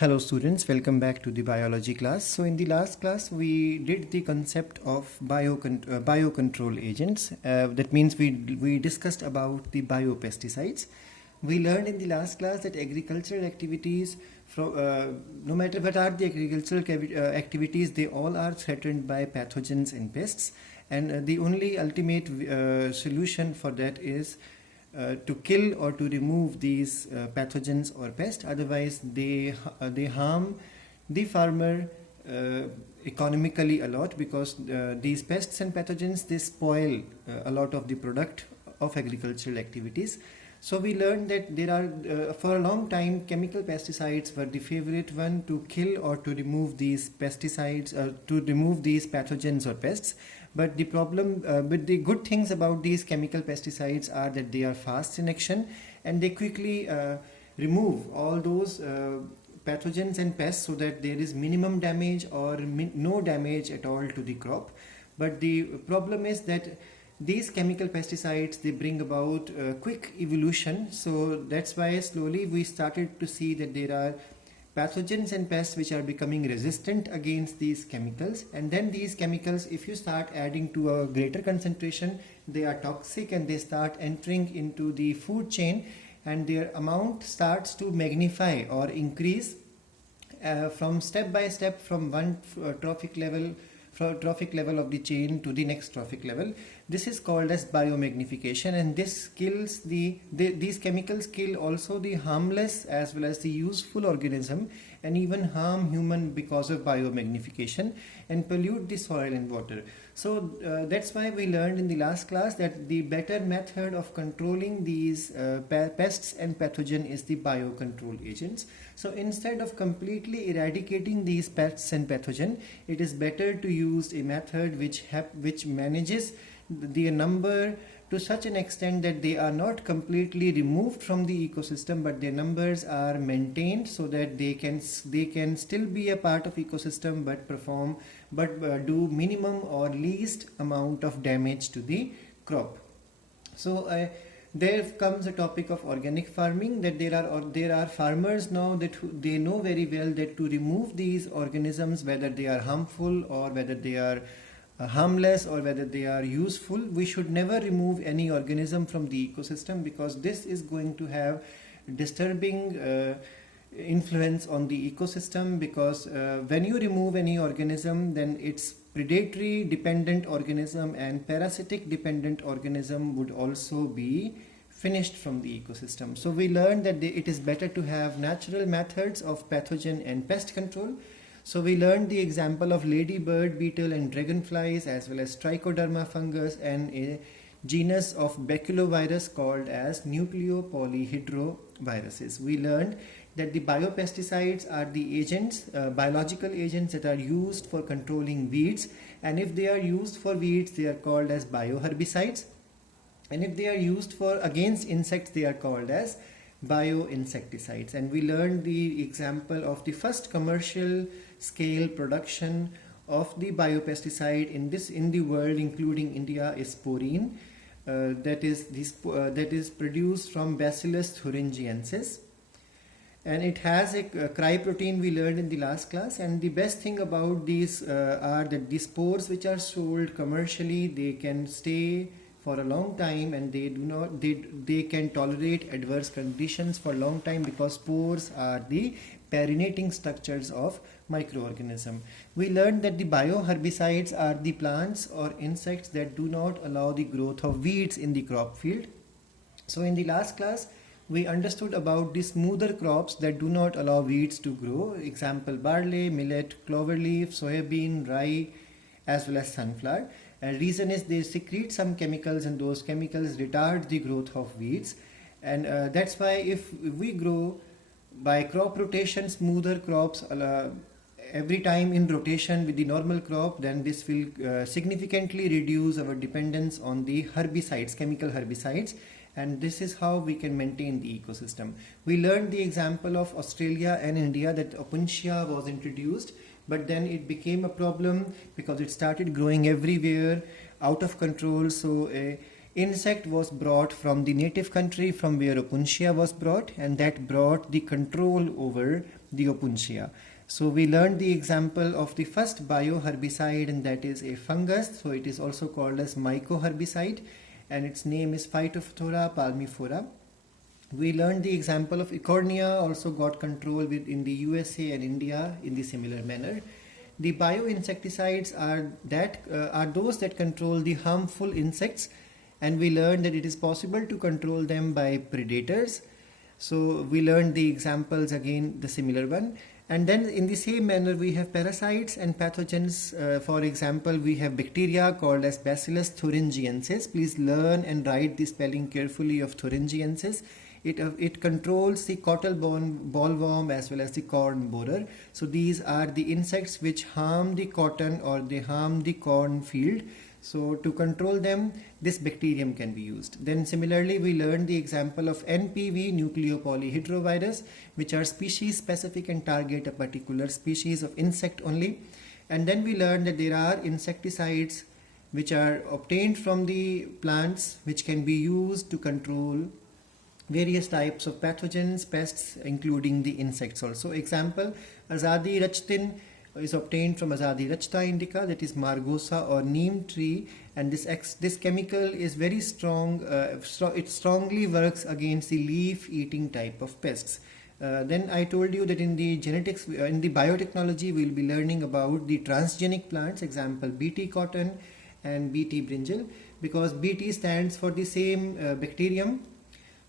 Hello students, welcome back to the biology class. So in the last class we did the concept of biocontrol agents. That means we discussed about the biopesticides. We learned in the last class that agricultural activities, no matter what are the agricultural activities, they all are threatened by pathogens and pests, and the only ultimate solution for that is to kill or to remove these pathogens or pests. Otherwise they harm the farmer economically a lot, because these pests and pathogens, they spoil a lot of the product of agricultural activities. So we learned that there are for a long time chemical pesticides were the favorite one to kill or to remove these pesticides, to remove these pathogens or pests. But the problem, but the good things about these chemical pesticides are that they are fast in action and they quickly remove all those pathogens and pests, so that there is minimum damage or no damage at all to the crop. But the problem is that these chemical pesticides, they bring about quick evolution. So that's why slowly we started to see that there are pathogens and pests which are becoming resistant against these chemicals, and then these chemicals, if you start adding to a greater concentration, they are toxic and they start entering into the food chain, and their amount starts to magnify or increase from step by step, from one trophic level of the chain to the next trophic level. This is called as biomagnification, and this kills these chemicals kill also the harmless as well as the useful organism, and even harm human because of biomagnification, and pollute the soil and water. So that's why we learned in the last class that the better method of controlling these pests and pathogen is the biocontrol agents. So instead of completely eradicating these pests and pathogen, it is better to use a method which manages the number to such an extent that they are not completely removed from the ecosystem, but their numbers are maintained so that they can still be a part of ecosystem, but do minimum or least amount of damage to the crop. So there comes a topic of organic farming, that there are farmers now that they know very well that to remove these organisms, whether they are harmful or whether they are harmless or whether they are useful, we should never remove any organism from the ecosystem, because this is going to have disturbing influence on the ecosystem. Because when you remove any organism, then its predatory dependent organism and parasitic dependent organism would also be finished from the ecosystem. So we learned that it is better to have natural methods of pathogen and pest control. So we learned the example of ladybird beetle and dragonflies, as well as trichoderma fungus and a genus of baculovirus called as nucleopolyhedroviruses. We learned that the biopesticides are the agents, biological agents that are used for controlling weeds, and if they are used for weeds, they are called as bioherbicides, and if they are used for against insects, they are called as bioinsecticides. And we learned the example of the first commercial scale production of the biopesticide in the world, including India, is sporine, that is produced from Bacillus thuringiensis, and it has a cryprotein, we learned in the last class. And the best thing about these are that the spores which are sold commercially, they can stay for a long time, and they can tolerate adverse conditions for a long time, because spores are the perinating structures of microorganism. We learned that the bioherbicides are the plants or insects that do not allow the growth of weeds in the crop field. So in the last class we understood about the smoother crops that do not allow weeds to grow, example barley, millet, cloverleaf, soybean, rye, as well as sunflower. Reason is they secrete some chemicals, and those chemicals retard the growth of weeds. And that's why if we grow by crop rotation smoother crops every time in rotation with the normal crop, then this will significantly reduce our dependence on the herbicides, chemical herbicides, and this is how we can maintain the ecosystem. We learned the example of Australia and India, that opuntia was introduced, but then it became a problem because it started growing everywhere out of control. So insect was brought from the native country from where Opuntia was brought, and that brought the control over the Opuntia. So we learned the example of the first bioherbicide, and that is a fungus. So it is also called as mycoherbicide, and its name is Phytophthora palmifera. We learned the example of Ecornia, also got control in the USA and India in the similar manner. The bioinsecticides are those that control the harmful insects, and we learned that it is possible to control them by predators. So we learned the examples again, the similar one. And then in the same manner we have parasites and pathogens. For example, we have bacteria called as Bacillus thuringiensis. Please learn and write the spelling carefully of thuringiensis. It controls the cotton bollworm as well as the corn borer. So these are the insects which harm the cotton or they harm the corn field. So to control them, this bacterium can be used. Then similarly, we learned the example of NPV, nucleopolyhedrovirus, which are species specific and target a particular species of insect only. And then we learned that there are insecticides which are obtained from the plants which can be used to control various types of pathogens, pests, including the insects also. Example, Azadi Rachtin is obtained from Azadi Rachta indica, that is margosa or neem tree, and this chemical is very strong. It strongly works against the leaf-eating type of pests. Then I told you that in the genetics, in the biotechnology, we will be learning about the transgenic plants, example BT cotton and BT brinjal, because BT stands for the same bacterium.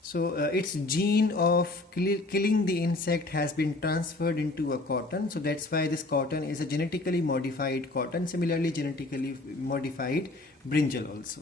So its gene of killing the insect has been transferred into a cotton. So that's why this cotton is a genetically modified cotton. Similarly, genetically modified brinjal also.